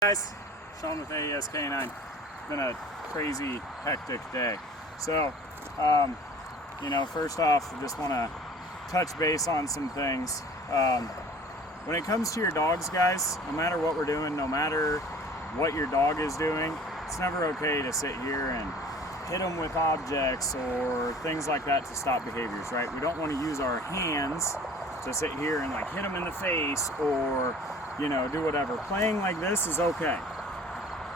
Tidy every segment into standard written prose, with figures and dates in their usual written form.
Guys, Sean with AES K9. It's been a crazy, hectic day. So, first off, I just want to touch base on some things. When it comes to your dogs, guys, no matter what we're doing, no matter what your dog is doing, it's never okay to sit here and hit them with objects or things like that to stop behaviors, right? We don't want to use our hands to sit here and hit them in the face or do whatever. Playing like this is okay.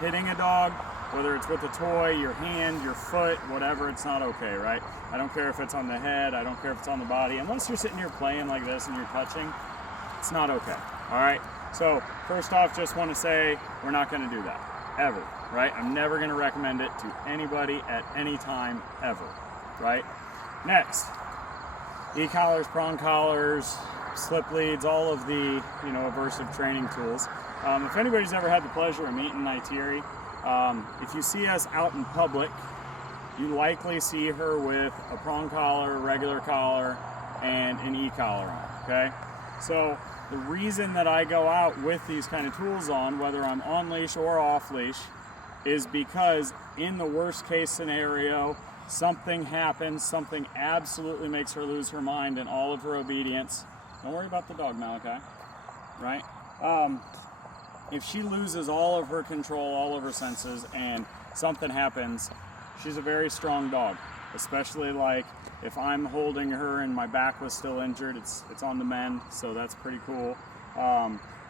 Hitting a dog, whether it's with a toy, your hand, your foot, whatever, it's not okay, right? I don't care if it's on the head, I don't care if it's on the body. Unless you're sitting here playing like this and you're touching, it's not okay, all right? So first off, just want to say we're not going to do that, ever, right? I'm never going to recommend it to anybody at any time, ever, right? Next, e-collars, prong collars, slip leads, all of the aversive training tools. If anybody's ever had the pleasure of meeting Naitiri, if you see us out in public, you likely see her with a prong collar, regular collar, and an e-collar on, okay? So the reason that I go out with these kind of tools on, whether I'm on leash or off leash, is because in the worst case scenario, something happens, something absolutely makes her lose her mind and all of her obedience. Don't worry about the dog, Malachi, right? If she loses all of her control, all of her senses, and something happens, she's a very strong dog, especially if I'm holding her and my back was still injured, it's on the mend, so that's pretty cool.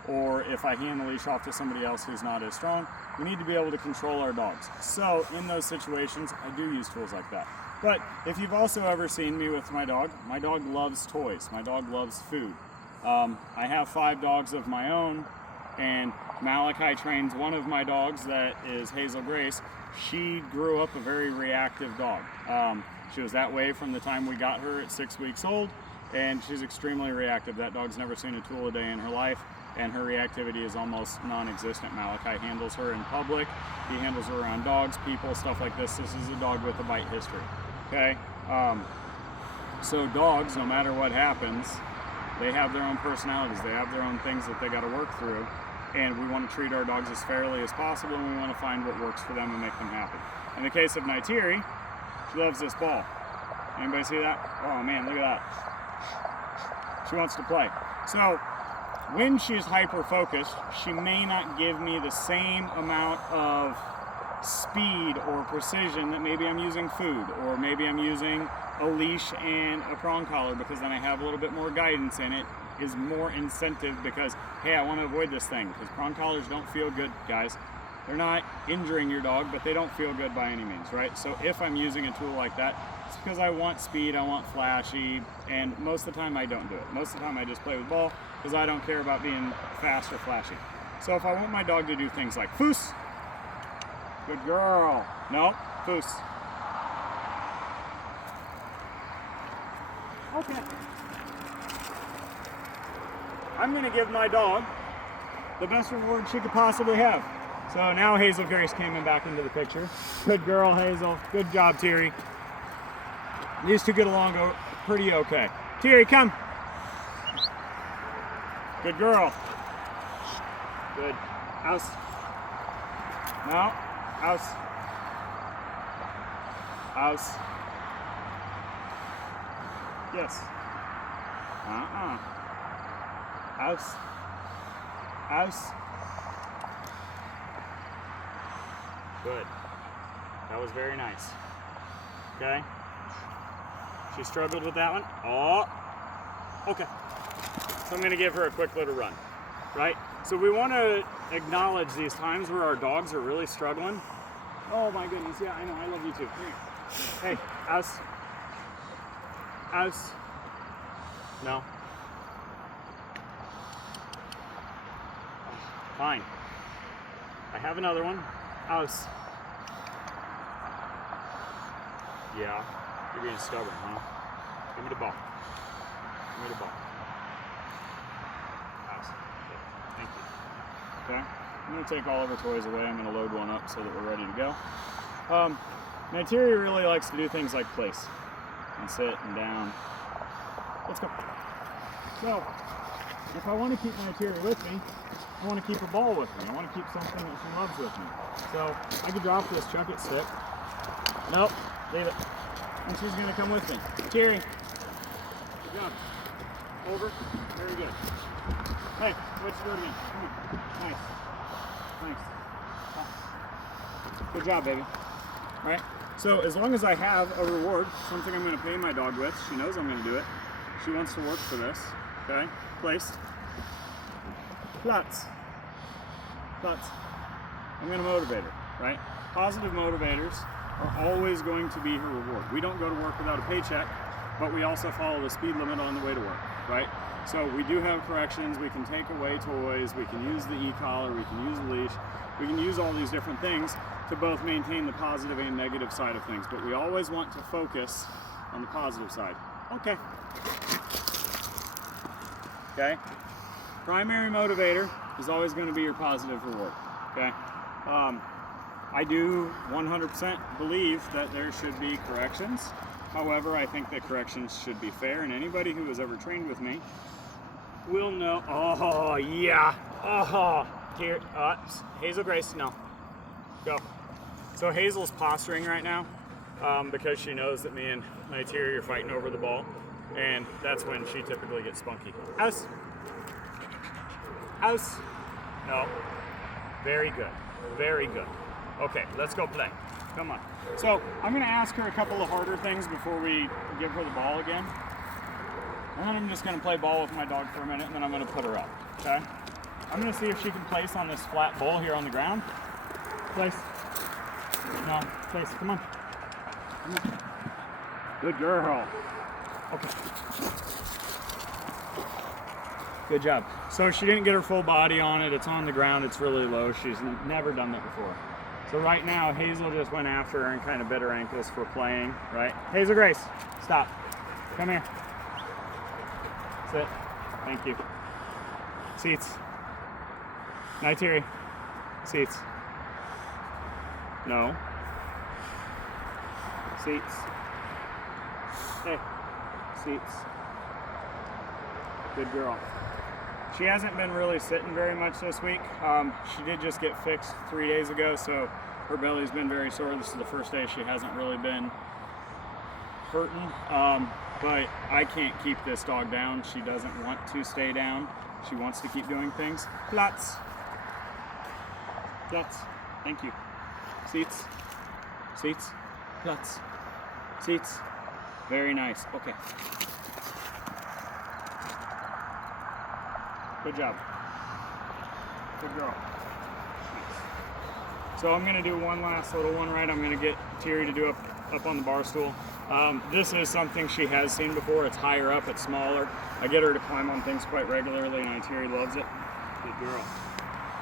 Or if I hand the leash off to somebody else who's not as strong, we need to be able to control our dogs. So in those situations, I do use tools like that. But if you've also ever seen me with my dog loves toys. My dog loves food. I have 5 dogs of my own, and Malachi trains one of my dogs that is Hazel Grace. She grew up a very reactive dog. She was that way from the time we got her at 6 weeks old, and she's extremely reactive. That dog's never seen a tool a day in her life, and her reactivity is almost non-existent. Malachi handles her in public. He handles her around dogs, people, stuff like this. This is a dog with a bite history. Okay, so dogs, no matter what happens, they have their own personalities. They have their own things that they got to work through, and we want to treat our dogs as fairly as possible, and we want to find what works for them and make them happy. In the case of Naitiri, she loves this ball. Anybody see that? Oh man, look at that. She wants to play. So when she's hyper-focused, she may not give me the same amount of speed or precision that maybe I'm using food, or maybe I'm using a leash and a prong collar, because then I have a little bit more guidance in it, is more incentive because, hey, I want to avoid this thing, because prong collars don't feel good, guys. They're not injuring your dog, but they don't feel good by any means, right? So if I'm using a tool like that, it's because I want speed, I want flashy, and most of the time I don't do it. Most of the time I just play with ball because I don't care about being fast or flashy. So if I want my dog to do things like foos, good girl. No, foos. Okay. I'm going to give my dog the best reward she could possibly have. So now Hazel Grace came back into the picture. Good girl, Hazel. Good job, Tiri. These two get along pretty okay. Tiri, come. Good girl. Good. House. No. House. House. Yes. House. House. Good. That was very nice. Okay. She struggled with that one. Oh. Okay. So I'm going to give her a quick little run. Right? So we want to acknowledge these times where our dogs are really struggling. Oh my goodness, yeah, I know, I love you too. Come here. Hey, house. House. No. Fine. I have another one. House. Yeah, you're being stubborn, huh? Give me the ball. Give me the ball. House. Good. Thank you. Okay. I'm going to take all of her toys away. I'm going to load one up so that we're ready to go. Naitiri really likes to do things like place and sit and down. Let's go. So, If I want to keep my Terry with me, I want to keep a ball with me. I want to keep something that she loves with me. So I could drop this, chuck it, stick. Nope, leave it. And she's going to come with me. Terry. Good job. Over. Very good. Hey, what you doing to me? Come on. Nice. Nice. Good job, baby. All right? So as long as I have a reward, something I'm going to pay my dog with, she knows I'm going to do it. She wants to work for this. Okay? Place. Flats. Flats. I'm going to motivate her, right? Positive motivators are always going to be her reward. We don't go to work without a paycheck, but we also follow the speed limit on the way to work, right? So we do have corrections. We can take away toys. We can use the e-collar. We can use the leash. We can use all these different things to both maintain the positive and negative side of things, but we always want to focus on the positive side. Okay. Okay. Primary motivator is always going to be your positive reward. Okay. I do 100% believe that there should be corrections. However, I think that corrections should be fair, and anybody who has ever trained with me will know. Oh yeah. Oh, here. Hazel Grace, no. Go. So Hazel's posturing right now because she knows that me and Nightiri are fighting over the ball, and that's when she typically gets spunky. House. House. No. Very good. Very good. Okay, let's go play. Come on. So I'm going to ask her a couple of harder things before we give her the ball again. And then I'm just going to play ball with my dog for a minute, and then I'm going to put her up. Okay? I'm going to see if she can place on this flat bowl here on the ground. Place. No, place. Come on. Come on. Good girl. Okay. Good job. So she didn't get her full body on it. It's on the ground. It's really low. She's never done that before. So right now, Hazel just went after her and kind of bit her ankles for playing, right? Hazel Grace, stop. Come here. Sit. Thank you. Seats. Nightiri. Seats. No. Seats. Hey. Seats. Good girl. She hasn't been really sitting very much this week. She did just get fixed 3 days ago, so her belly's been very sore. This is the first day she hasn't really been hurting. But I can't keep this dog down. She doesn't want to stay down. She wants to keep doing things. Flats. Flats. Thank you. Seats. Seats. Flats. Seats. Very nice. Okay. Good job. Good girl. Nice. So I'm going to do one last little one, right? I'm going to get Terry to do up on the bar stool. This is something she has seen before. It's higher up, it's smaller. I get her to climb on things quite regularly, and Terry loves it. Good girl.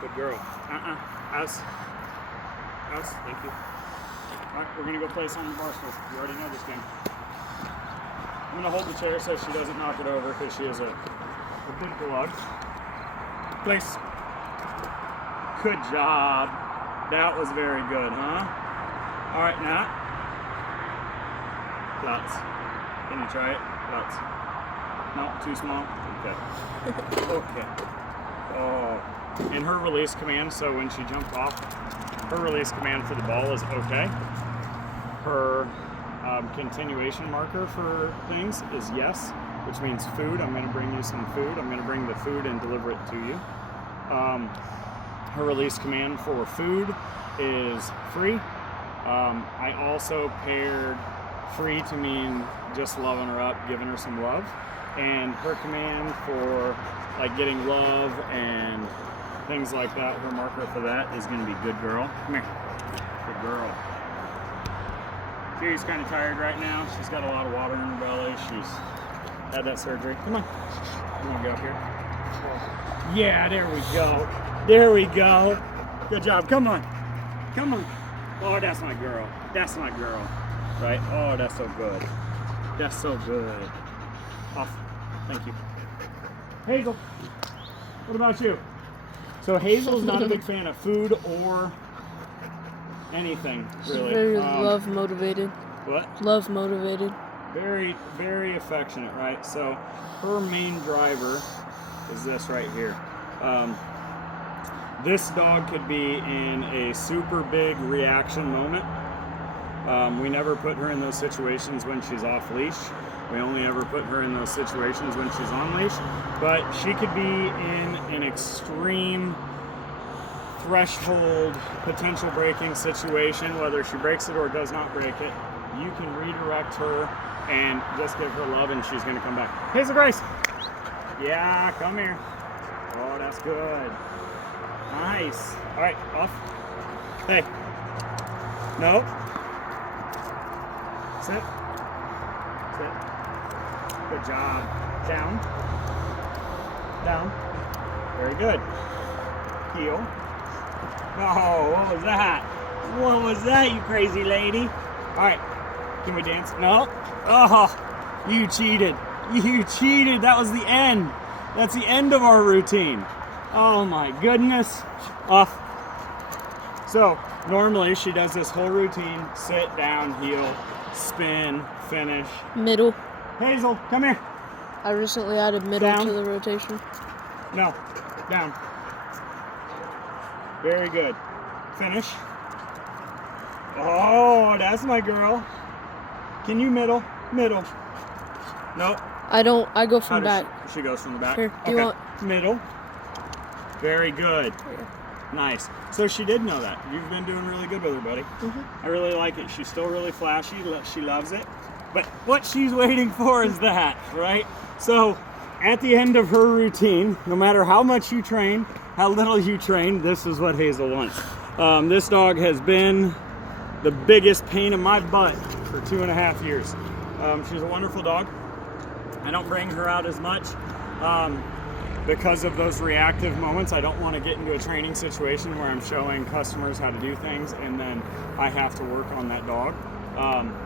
Good girl. House. House. Thank you. All right, we're going to go place on the bar stool. You already know this game. I'm going to hold the chair so she doesn't knock it over because she is a good dog. Place. Good job. That was very good, huh? All right, now. Lots. Can you try it? Lots. No, too small? Okay. Okay. Oh. And her release command, so when she jumped off, her release command for the ball is okay. Her continuation marker for things is yes, which means food. I'm going to bring you some food. I'm going to bring the food and deliver it to you. Her release command for food is free. I also paired free to mean just loving her up, giving her some love. And her command for like getting love and things like that, her marker for that is going to be good girl. Come here. Good girl. She's kind of tired right now. She's got a lot of water in her belly. She's had that surgery. Come on. You want to go up here? Yeah, there we go. There we go. Good job. Come on. Come on. Oh, that's my girl. That's my girl. Right? Oh, that's so good. That's so good. Off. Thank you. Hazel, what about you? So Hazel's not a big fan of food or anything, really. She's very love motivated. What? Love motivated. Very, very affectionate, right? So her main driver is this right here. This dog could be in a super big reaction moment. We never put her in those situations when she's off leash. We only ever put her in those situations when she's on leash. But she could be in an extreme threshold potential breaking situation, whether she breaks it or does not break it. You can redirect her and just give her love and she's gonna come back. Hazel Grace! Yeah, come here. Oh, that's good. Nice. All right, off. Hey. No. Sit. Sit. Good job. Down. Down. Very good. Heel. Oh, what was that? What was that, you crazy lady? All right. Can we dance? No. Oh, you cheated. You cheated. That was the end. That's the end of our routine. Oh my goodness. Off. So normally she does this whole routine: sit, down, heel, spin, finish. Middle. Hazel, come here. I recently added middle Down. to the rotation. No, down. Very good. Finish. Oh, that's my girl. Can you middle? Middle. Nope. I don't. I go from back. She goes from the back. Here, do okay. you want? Middle. Very good. Here. Nice. So she did know that. You've been doing really good with her, buddy. I really like it. She's still really flashy. She loves it. But what she's waiting for is that, right? So at the end of her routine, no matter how much you train, how little you train, this is what Hazel wants. This dog has been the biggest pain in my butt for 2.5 years. She's a wonderful dog. I don't bring her out as much because of those reactive moments. I don't want to get into a training situation where I'm showing customers how to do things and then I have to work on that dog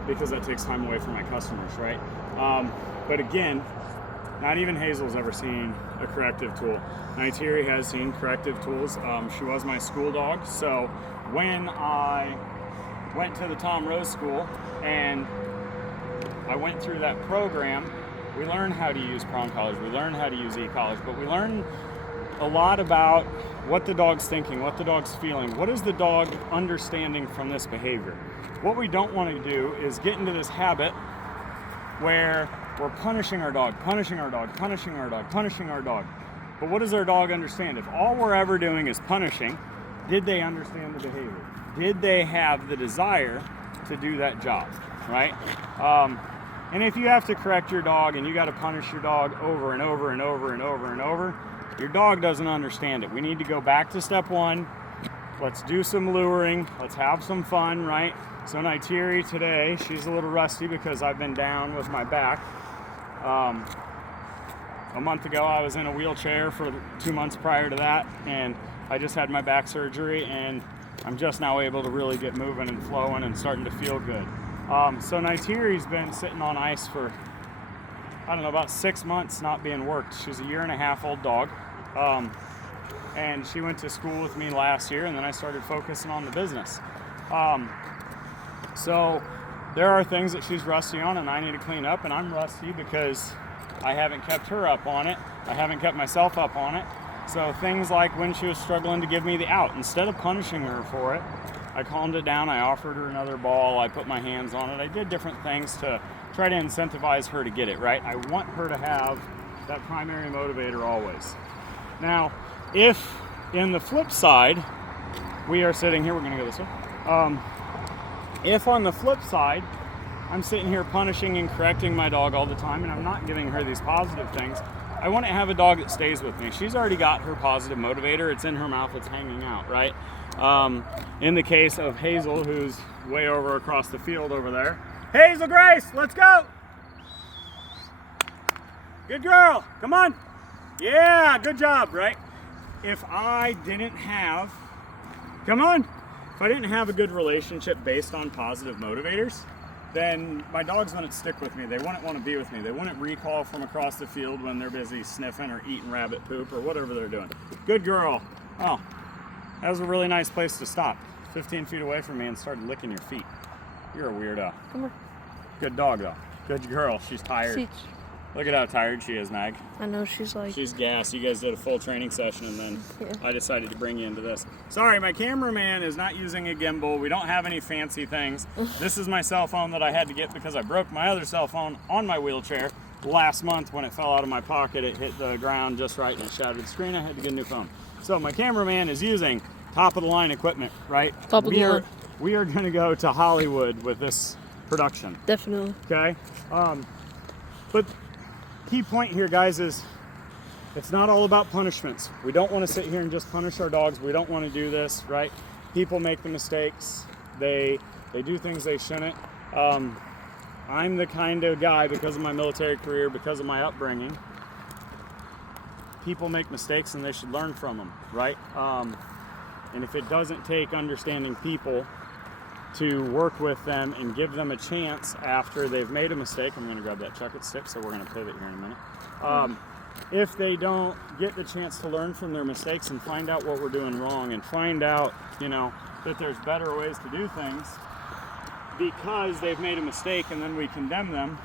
because that takes time away from my customers, right? But again, not even Hazel's ever seen a corrective tool. Naitiri has seen corrective tools. She was my school dog, so when I went to the Tom Rose School and I went through that program, we learned how to use prong collars, we learned how to use e-collars, but we learned a lot about what the dog's thinking, what the dog's feeling, what is the dog understanding from this behavior. What we don't want to do is get into this habit where we're punishing our dog, punishing our dog, punishing our dog, punishing our dog. But what does our dog understand? If all we're ever doing is punishing, did they understand the behavior? Did they have the desire to do that job, right? And if you have to correct your dog and you got to punish your dog over and over and over and over and over, your dog doesn't understand it. We need to go back to step one. Let's do some luring. Let's have some fun, right? So Naitiri today, she's a little rusty because I've been down with my back. A month ago, I was in a wheelchair for 2 months prior to that, and I just had my back surgery, and I'm just now able to really get moving and flowing and starting to feel good. So Naitiri's been sitting on ice for, I don't know, about 6 months not being worked. She's a 1.5-year-old dog. And she went to school with me last year, and then I started focusing on the business. So there are things that she's rusty on and I need to clean up, and I'm rusty because I haven't kept her up on it. I haven't kept myself up on it. So things like when she was struggling to give me the out, instead of punishing her for it, I calmed it down, I offered her another ball, I put my hands on it, I did different things to try to incentivize her to get it, right? I want her to have that primary motivator always. Now, if in the flip side, we are sitting here, we're gonna go this way. If on the flip side, I'm sitting here punishing and correcting my dog all the time and I'm not giving her these positive things, I want to have a dog that stays with me. She's already got her positive motivator. It's in her mouth. It's hanging out, right? In the case of Hazel, who's way over across the field over there. Hazel Grace, let's go. Good girl. Come on. Yeah, good job, right? If I didn't have, come on. If I didn't have a good relationship based on positive motivators, then my dogs wouldn't stick with me. They wouldn't want to be with me. They wouldn't recall from across the field when they're busy sniffing or eating rabbit poop or whatever they're doing. Good girl. Oh, that was a really nice place to stop. 15 feet away from me and started licking your feet. You're a weirdo. Come on. Good dog though. Good girl. She's tired. Seats. Look at how tired she is, Mag. I know she's like. She's gassed. You guys did a full training session, and then Yeah. I decided to bring you into this. Sorry, my cameraman is not using a gimbal. We don't have any fancy things. This is my cell phone that I had to get because I broke my other cell phone on my wheelchair last month. When it fell out of my pocket, it hit the ground just right and it shattered the screen. I had to get a new phone. So my cameraman is using top of the line equipment, right? Top of the line. We are going to go to Hollywood with this production. Definitely. Okay? But key point here, guys, is it's not all about punishments. We don't want to sit here and just punish our dogs. We don't want to do this, right? People make the mistakes. They do things they shouldn't. I'm the kind of guy, because of my military career, because of my upbringing, people make mistakes and they should learn from them, right? And if it doesn't take understanding people to work with them and give them a chance after they've made a mistake. I'm going to grab that chuck-it stick, so we're going to pivot here in a minute. If they don't get the chance to learn from their mistakes and find out what we're doing wrong and find out, that there's better ways to do things because they've made a mistake, and then we condemn them,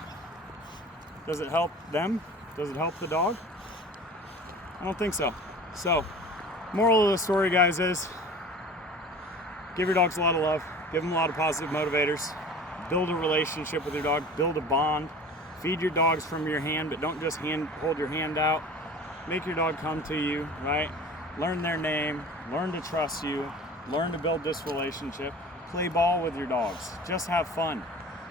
does it help them? Does it help the dog? I don't think so. So, moral of the story, guys, is give your dogs a lot of love. Give them a lot of positive motivators. Build a relationship with your dog. Build a bond. Feed your dogs from your hand, but don't just hold your hand out. Make your dog come to you, right? Learn their name. Learn to trust you. Learn to build this relationship. Play ball with your dogs. Just have fun,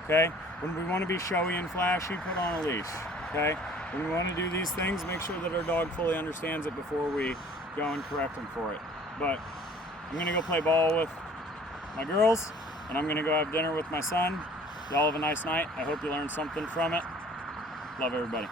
okay? When we want to be showy and flashy, put on a leash, okay? When we want to do these things, make sure that our dog fully understands it before we go and correct them for it. But I'm going to go play ball with my girls, and I'm gonna go have dinner with my son. Y'all have a nice night. I hope you learned something from it. Love everybody.